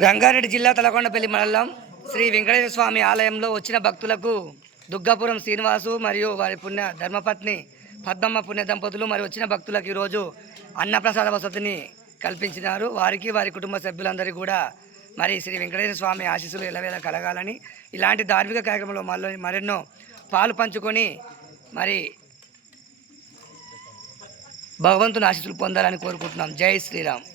రంగారెడ్డి జిల్లా తలకొండపల్లి మండలం శ్రీ వెంకటేశ్వర స్వామి ఆలయంలో వచ్చిన భక్తులకు దుగ్గాపురం శ్రీనివాసు మరియు వారి పుణ్య ధర్మపత్ని పద్మమ్మ పుణ్య దంపతులు మరియు వచ్చిన భక్తులకు ఈరోజు అన్నప్రసాద వసతిని కల్పించినారు. వారికి వారి కుటుంబ సభ్యులందరికీ కూడా మరి శ్రీ వెంకటేశ్వర స్వామి ఆశీస్సులు ఎల్లవేళ కలగాలని, ఇలాంటి ధార్మిక కార్యక్రమంలో మరెన్నో పాలు పంచుకొని మరి భగవంతుని ఆశీస్సులు పొందాలని కోరుకుంటున్నాం. జై శ్రీరామ్.